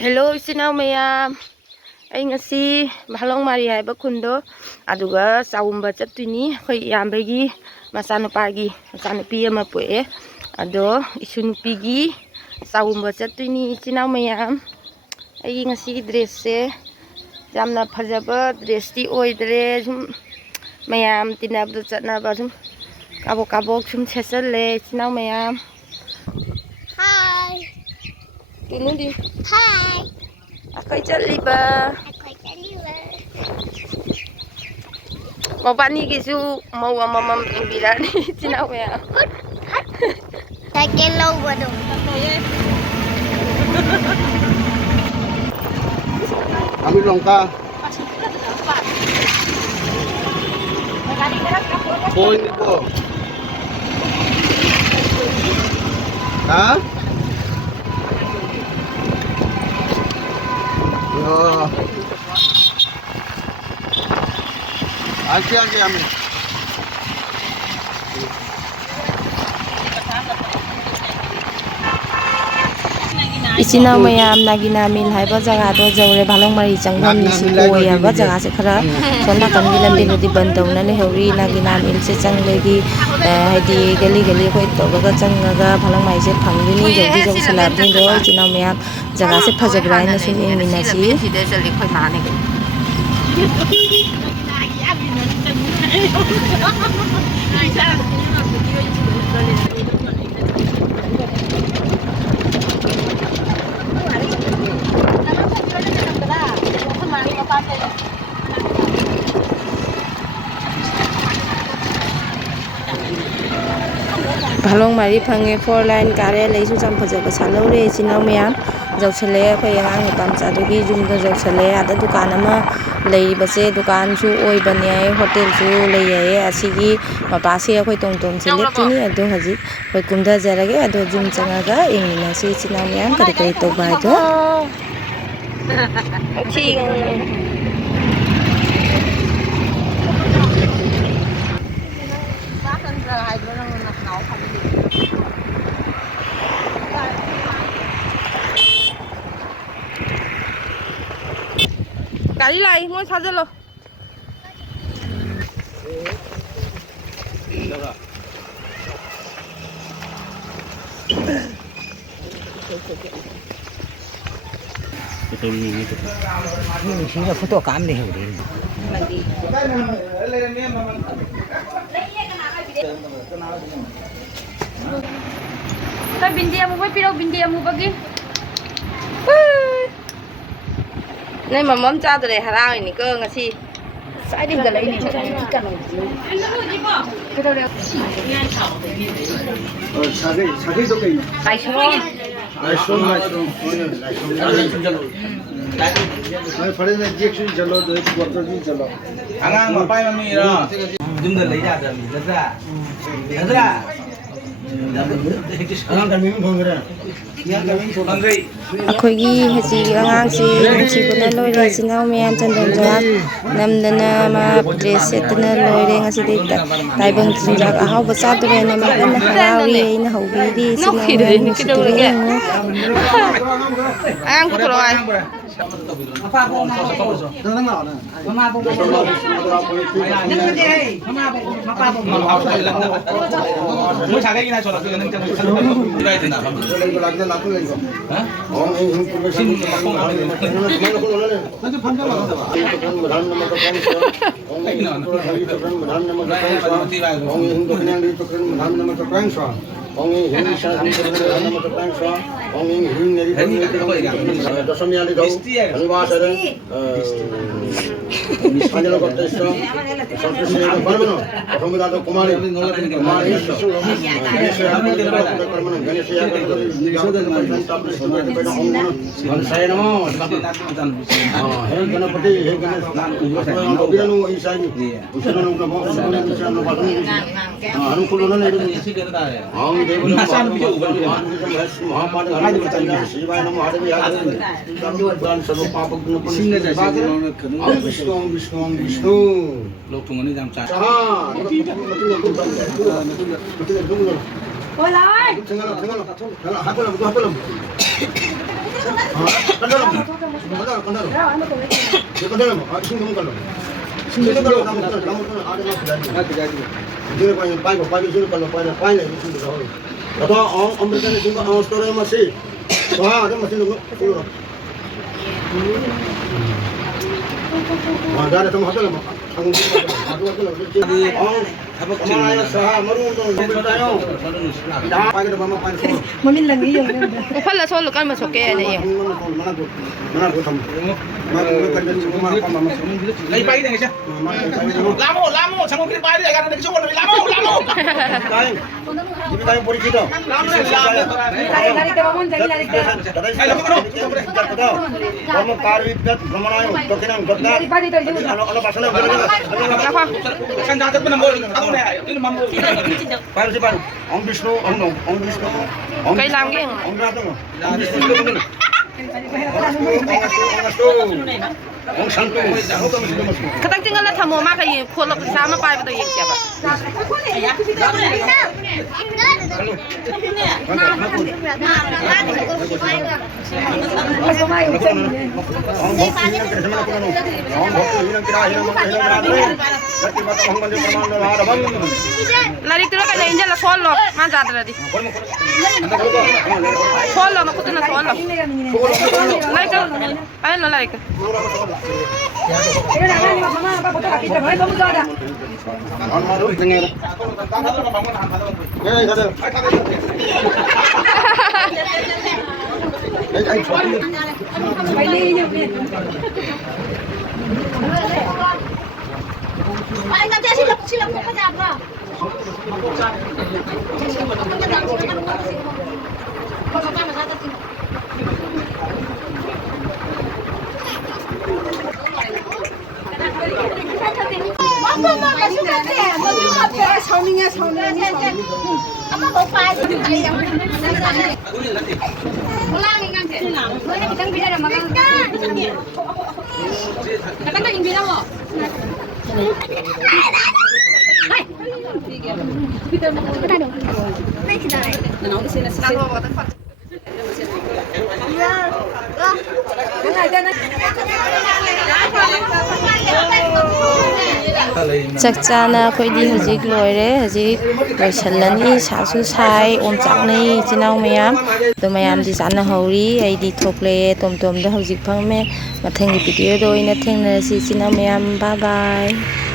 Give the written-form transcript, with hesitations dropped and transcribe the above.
Hello isinau mayam ai ngasi Bhalong Mari haiba khundo aduga saumba chattuini khoi yambagi machanupi ama poe ado isunupi gi saumba chattuini isinau mayam ai ngasi dress se jamna phajaba dress ti oidre sum mayam tinabdu chatnaba sum kabok sum sesalle isinau mayam. Hi. Tunudi. Hi. Akoy chaliba. Ako'y kaliwa. Mabani gisu mau amamam imbirani sinau mayam. Sakit lau badung. Ambil longka. Poin itu. Hah? Oh. Aja ambil. Isinau mayam naginamil haiba jaga do jawre Bhalong Mari changdam nisi koi haiba jaga se khara sonna kangi lambi nodi bandau na le hori naginamil se changlegi haidi gali koi toga changaga Bhalong Mari se phangdini jodi jong salabni do isinau mayam jaga se phajabrai na sum minasi Bhalong Mari phange 4 line kare leisu jam phajaba salore isinau mayam jauchale khoi angang mapam chadugi jumda jauchale ada dukan ama leibase dukan su oi bane hotel su leiye asigi mapase khoi tongtom se leptini ado haji khoi kumda jarage ado jum changaga ingina si isinau mayam kari kari toba do Cari lại ngôi sao rồi. Ini là photo cam đi hiểu đi. Tay bindi amu ba piro bindi amu bagi. Nay mà mắm cha rồi harao này cơ ngasi. Sai đi cái lấy này cho anh cần rồi. Cái đâu đeo. 사기 도 돼. Ai số. 라이손. मैं फड़े ना injection चलो तो एक quarter दिन चलो Angang mà bay mà mì đó. Chúng ta lấy ra rồi, rất ra. Angang cần miếng không rồi. ꯑꯩꯈꯣꯏꯒꯤ ꯍꯖꯤ ꯑꯉꯥꯡꯁꯤ ꯅꯨꯡꯁꯤꯕꯅ ꯂꯣꯏꯔꯦ ꯏꯆꯤꯟꯅꯥꯎ ꯃꯌꯥꯝ ꯆꯟꯗꯣꯟ ꯆꯣꯉꯥꯟ ꯅꯝꯗꯅ ꯃꯥ ꯗ꯭ꯔꯦꯁ ꯁꯦꯠꯇꯅ ꯂꯣꯏꯔꯦ ꯉꯁꯤꯗꯤ ꯇꯥꯏꯕꯪ ꯆꯤꯟꯖꯥꯛ ꯑꯍꯥꯎꯕ ꯆꯥꯗꯣꯔꯦꯅ ꯃꯥ ꯀꯟꯅ ꯍꯔꯥꯎꯔꯤ ꯑꯩꯅ ꯍꯧꯕꯤꯔꯤ ꯏꯆꯤꯟꯅꯥꯎ ꯃꯌꯥꯝ ꯅꯨꯡꯁꯤꯗꯣꯔꯦ ꯌꯦꯡꯉꯨ ꯑꯉꯥꯡ ꯄꯨꯊꯣꯔꯛꯑꯣ Mới xài cái này cho nó cái đây thì nào? Xin không áo này. Ôi lại. 팔라 솔로 깔면 좋게 네. lấy bay này chứ lamo chẳng có cái bay này cái chỗ này lamo cây làm cái cái tăng tiếng là tham mô mà cái khuôn lộc sao mà bay vào đây vậy bà lari tuh kan angel lah solo mana ada tadi solo mak kutu na solo like ayo lo like Ay, nanti silap mo pa dyan, bro. Chakchana khoi di hajik loire hajik loisalani sasu sai om chaknei chinau mayam to mayam di chana hori ai di thokle tom tom da hajik phang me mathang video do ina thengna si chinau mayam bye bye.